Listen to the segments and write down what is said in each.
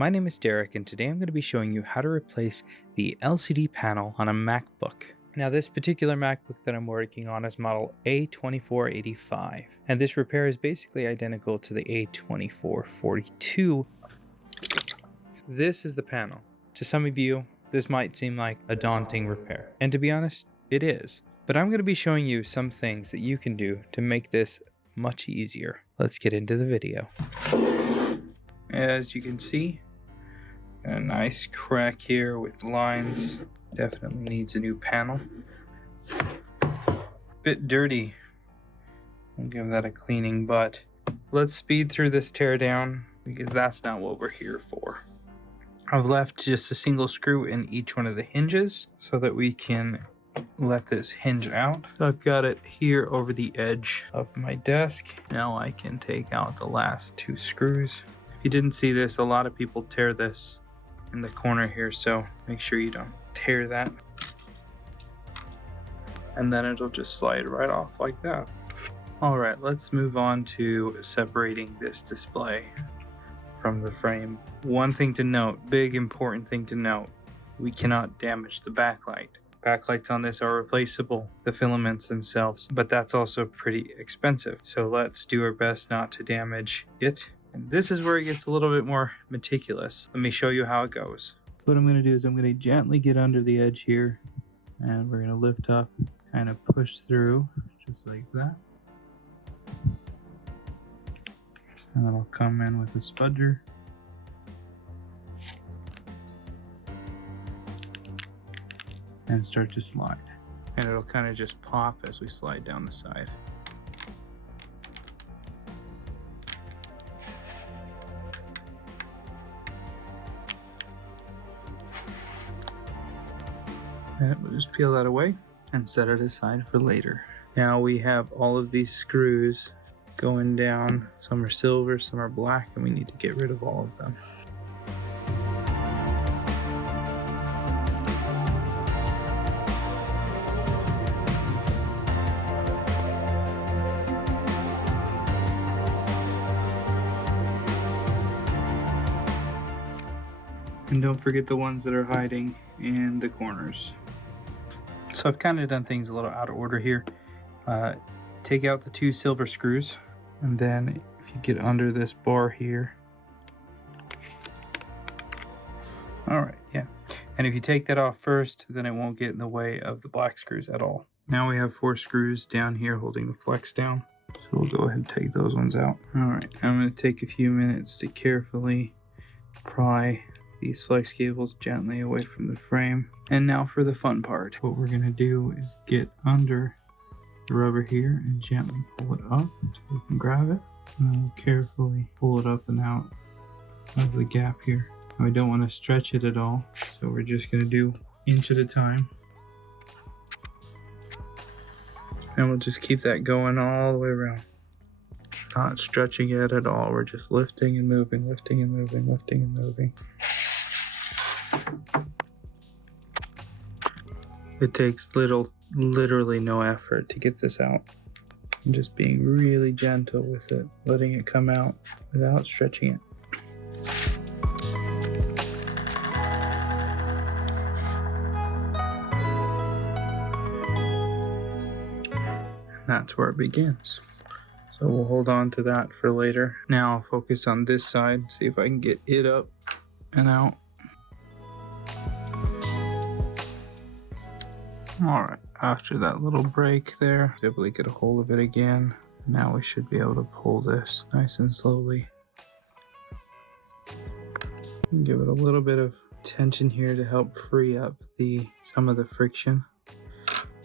My name is Derek, and today I'm going to be showing you how to replace the LCD panel on a MacBook. Now, this particular MacBook that I'm working on is model A2485, and this repair is basically identical to the A2442. This is the panel. To some of you, this might seem like a daunting repair, and to be honest, it is. But I'm going to be showing you some things that you can do to make this much easier. Let's get into the video. As you can see, a nice crack here with lines. Definitely needs a new panel. Bit dirty. We'll give that a cleaning, but let's speed through this tear down because that's not what we're here for. I've left just a single screw in each one of the hinges so that we can let this hinge out. So I've got it here over the edge of my desk. Now I can take out the last two screws. If you didn't see this, a lot of people tear this in the corner here, so make sure you don't tear that. And then it'll just slide right off like that. All right, let's move on to separating this display from the frame. One thing to note, big important thing to note, we cannot damage the backlight. Backlights on this are replaceable, the filaments themselves, but that's also pretty expensive. So let's do our best not to damage it. And this is where it gets a little bit more meticulous. Let me show you how it goes. What I'm going to do is I'm going to gently get under the edge here, and we're going to lift up, kind of push through, just like that. And then I'll come in with a spudger. And start to slide. And it'll kind of just pop as we slide down the side. And we'll just peel that away and set it aside for later. Now we have all of these screws going down. Some are silver, some are black, and we need to get rid of all of them. And don't forget the ones that are hiding in the corners. So I've kind of done things a little out of order here. Take out the two silver screws, and then if you get under this bar here. All right, yeah. And if you take that off first, then it won't get in the way of the black screws at all. Now we have 4 screws down here holding the flex down. So we'll go ahead and take those ones out. All right, I'm going to take a few minutes to carefully pry these flex cables gently away from the frame. And now for the fun part. What we're going to do is get under the rubber here and gently pull it up so we can grab it. And then we'll carefully pull it up and out of the gap here. And we don't want to stretch it at all, so we're just going to do inch at a time. And we'll just keep that going all the way around. Not stretching it at all. We're just lifting and moving, lifting and moving, lifting and moving. It takes literally no effort to get this out. I'm just being really gentle with it, letting it come out without stretching it. And that's where it begins. So we'll hold on to that for later. Now I'll focus on this side, see if I can get it up and out. Alright, after that little break there, able to get a hold of it again. Now we should be able to pull this nice and slowly. Give it a little bit of tension here to help free up some of the friction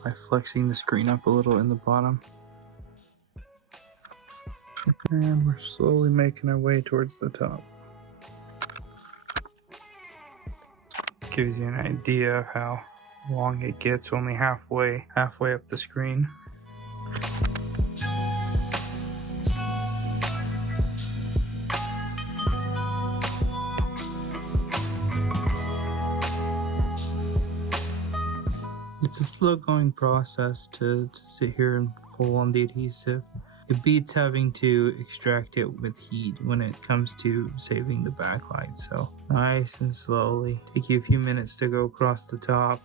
by flexing the screen up a little in the bottom. And we're slowly making our way towards the top. Gives you an idea of how long it gets, only halfway up the screen. It's a slow going process to sit here and pull on the adhesive. It beats having to extract it with heat when it comes to saving the backlight. So nice and slowly. Take you a few minutes to go across the top.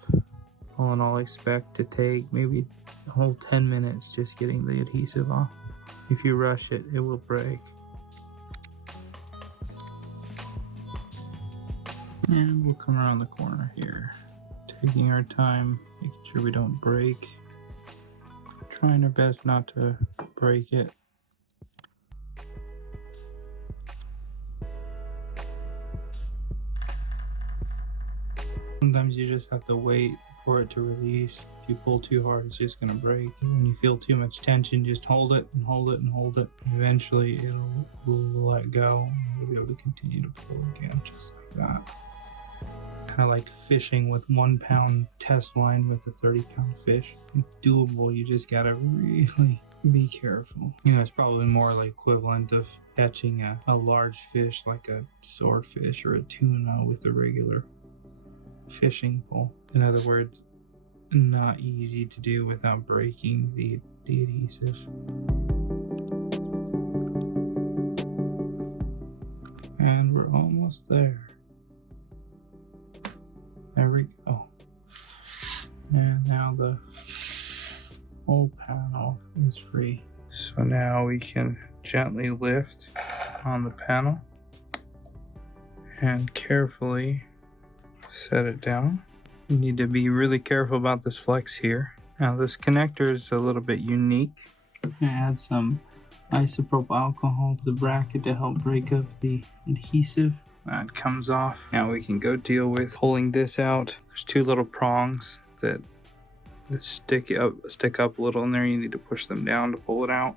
All in all, expect to take maybe a whole 10 minutes just getting the adhesive off. If you rush it, it will break. And we'll come around the corner here. Taking our time, making sure we don't break. Trying our best not to break it. Sometimes you just have to wait for it to release. If you pull too hard, it's just gonna break. And when you feel too much tension, just hold it and hold it and hold it. Eventually will let go and you'll be able to continue to pull again, just like that. Kind of like fishing with 1 pound test line with a 30-pound fish. It's doable, you just gotta really be careful. You know, it's probably more like equivalent of catching a large fish like a swordfish or a tuna with a regular fishing pole. In other words, not easy to do without breaking the adhesive. And we're almost there. There we go. And now the whole panel is free. So now we can gently lift on the panel and carefully set it down. You need to be really careful about this flex here. Now this connector is a little bit unique. I'm gonna add some isopropyl alcohol to the bracket to help break up the adhesive. That comes off. Now we can go deal with pulling this out. There's 2 little prongs that stick up a little in there. You need to push them down to pull it out.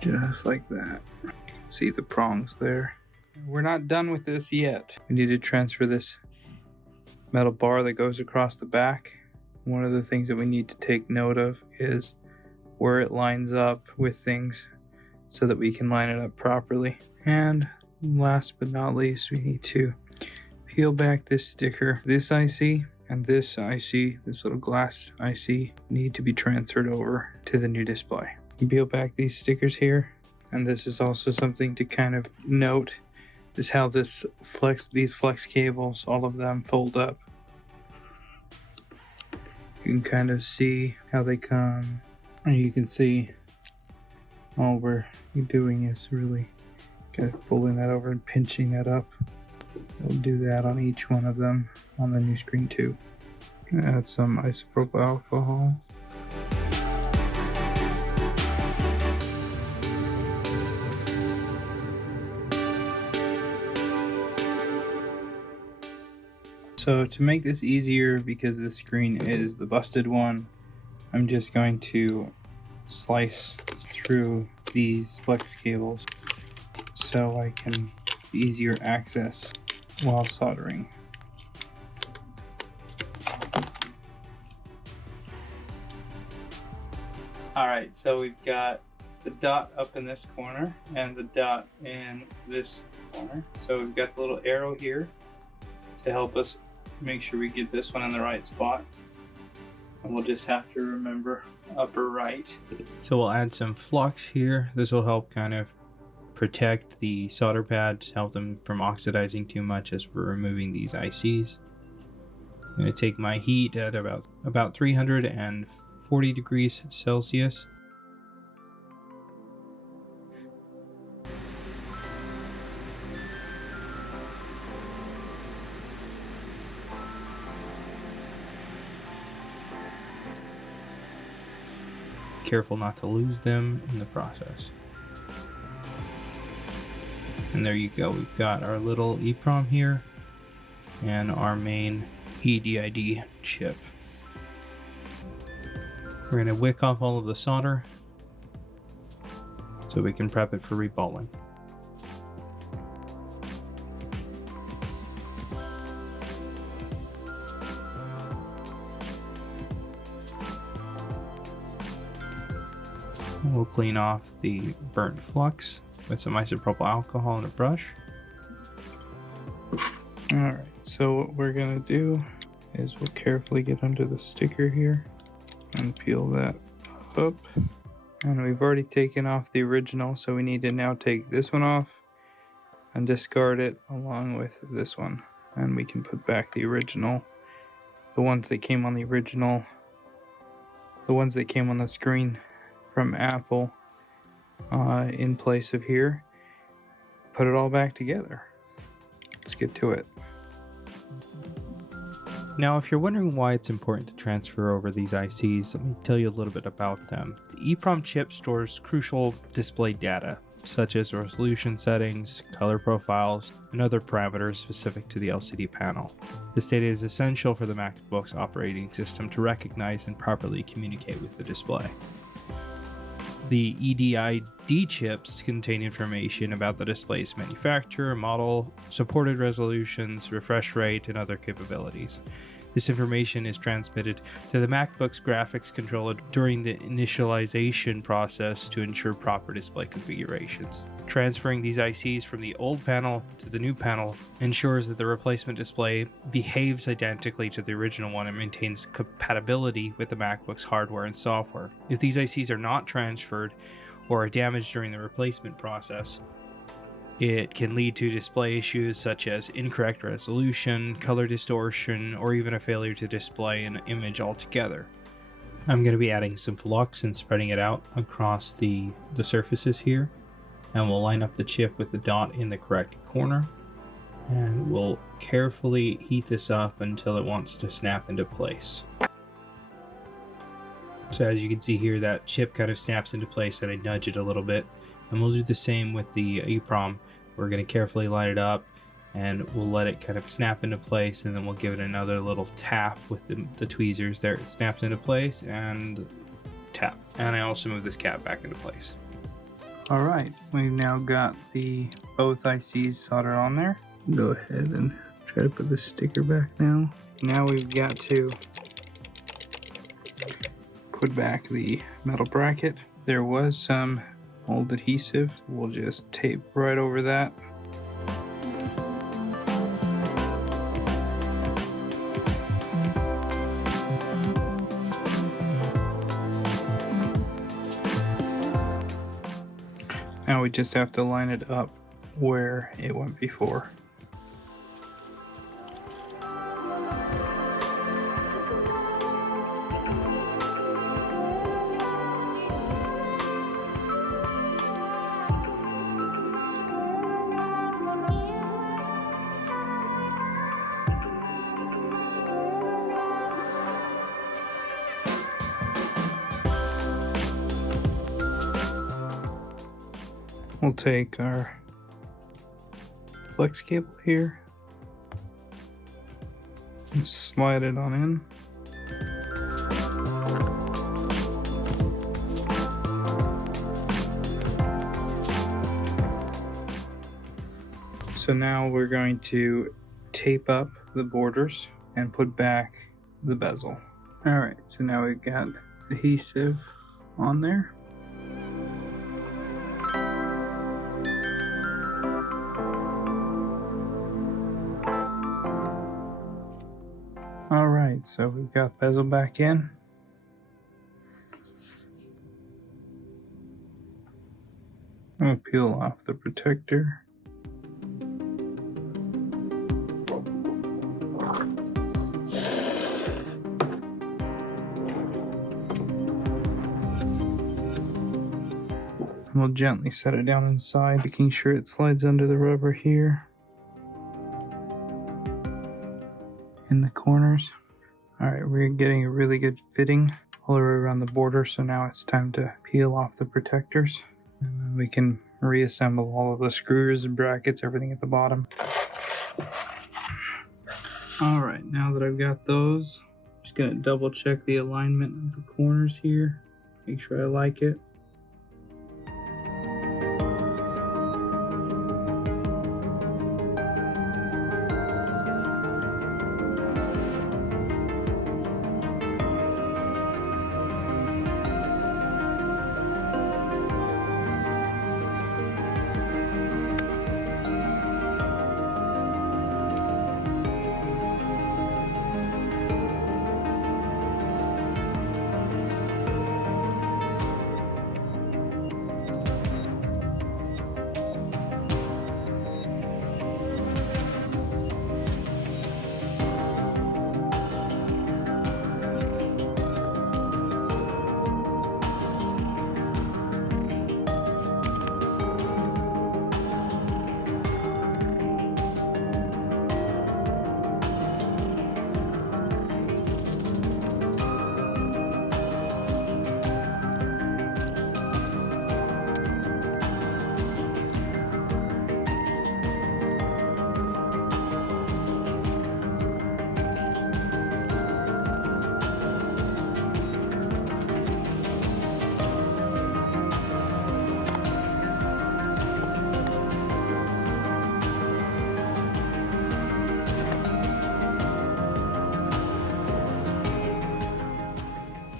Just like that. You can see the prongs there. We're not done with this yet. We need to transfer this metal bar that goes across the back. One of the things that we need to take note of is where it lines up with things so that we can line it up properly. And last but not least, we need to peel back this sticker. This IC and this IC, this little glass IC, need to be transferred over to the new display. Peel back these stickers here, and this is also something to kind of note, is how these flex cables, all of them fold up. You can kind of see how they come, and you can see all we're doing is really kind of folding that over and pinching that up. We'll do that on each one of them on the new screen too. Add some isopropyl alcohol. So to make this easier, because this screen is the busted one, I'm just going to slice through these flex cables so I can easier access while soldering. Alright, so we've got the dot up in this corner and the dot in this corner. So we've got the little arrow here to help us make sure we get this one in the right spot. And we'll just have to remember upper right. So we'll add some flux here. This will help kind of protect the solder pads, help them from oxidizing too much as we're removing these ICs. I'm going to take my heat at about 340 degrees Celsius. Careful not to lose them in the process. And there you go, we've got our little EPROM here and our main EDID chip. We're going to wick off all of the solder so we can prep it for reballing. We'll clean off the burnt flux with some isopropyl alcohol and a brush. Alright, so what we're going to do is we'll carefully get under the sticker here and peel that up. And we've already taken off the original, so we need to now take this one off and discard it along with this one. And we can put back the original, the ones that came on the original, the ones that came on the screen from Apple in place of here. Put it all back together. Let's get to it. Now, if you're wondering why it's important to transfer over these ICs, let me tell you a little bit about them. The EPROM chip stores crucial display data, such as resolution settings, color profiles, and other parameters specific to the LCD panel. This data is essential for the MacBook's operating system to recognize and properly communicate with the display. The EDID chips contain information about the display's manufacturer, model, supported resolutions, refresh rate, and other capabilities. This information is transmitted to the MacBook's graphics controller during the initialization process to ensure proper display configurations. Transferring these ICs from the old panel to the new panel ensures that the replacement display behaves identically to the original one and maintains compatibility with the MacBook's hardware and software. If these ICs are not transferred or are damaged during the replacement process, it can lead to display issues such as incorrect resolution, color distortion, or even a failure to display an image altogether. I'm going to be adding some flux and spreading it out across the surfaces here. And we'll line up the chip with the dot in the correct corner. And we'll carefully heat this up until it wants to snap into place. So as you can see here, that chip kind of snaps into place and I nudge it a little bit. And we'll do the same with the EPROM. We're going to carefully line it up and we'll let it kind of snap into place, and then we'll give it another little tap with the tweezers. There, it snaps into place and tap. And I also move this cap back into place. All right, we've now got both ICs soldered on there. Go ahead and try to put the sticker back now. Now we've got to put back the metal bracket. There was some old adhesive. We'll just tape right over that. Now we just have to line it up where it went before. We'll take our flex cable here and slide it on in. So now we're going to tape up the borders and put back the bezel. All right, so now we've got adhesive on there. All right, so we've got bezel back in. I'll peel off the protector. We'll gently set it down inside, making sure it slides under the rubber here in the corners. All right, we're getting a really good fitting all the way around the border, so now it's time to peel off the protectors. And then we can reassemble all of the screws and brackets, everything at the bottom. All right, now that I've got those, I'm just gonna double check the alignment of the corners here, make sure I like it.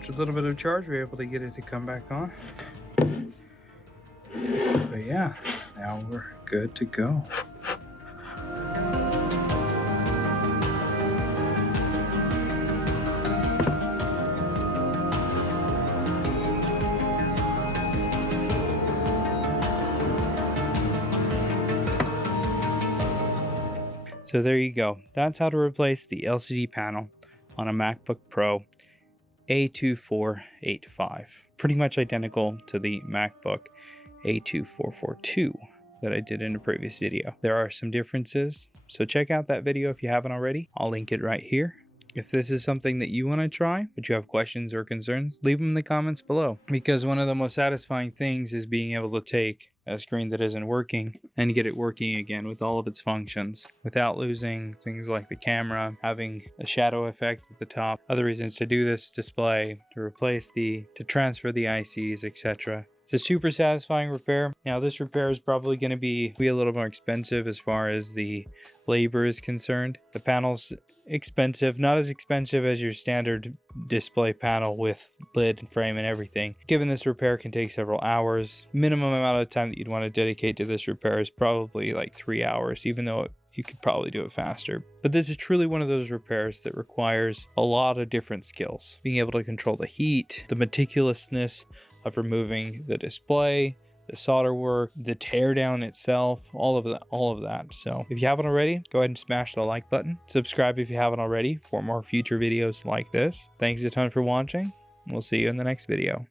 after a little bit of charge, we were able to get it to come back on. But yeah, now we're good to go. So there you go. That's how to replace the LCD panel on a MacBook Pro A2485. Pretty much identical to the MacBook A2442 that I did in a previous video. There are some differences, so check out that video if you haven't already. I'll link it right here. If this is something that you want to try, but you have questions or concerns, leave them in the comments below. Because one of the most satisfying things is being able to take a screen that isn't working and get it working again with all of its functions without losing things like the camera, having a shadow effect at the top, other reasons to do this display, to transfer the ICs, etc. It's a super satisfying repair. Now this repair is probably going to be a little more expensive as far as the labor is concerned. The panel's expensive, not as expensive as your standard display panel with lid and frame and everything. Given this repair can take several hours, minimum amount of time that you'd want to dedicate to this repair is probably like 3 hours, even though you could probably do it faster. But this is truly one of those repairs that requires a lot of different skills. Being able to control the heat, the meticulousness of removing the display, the solder work, the teardown itself, all of that. So if you haven't already, go ahead and smash the like button. Subscribe if you haven't already for more future videos like this. Thanks a ton for watching. We'll see you in the next video.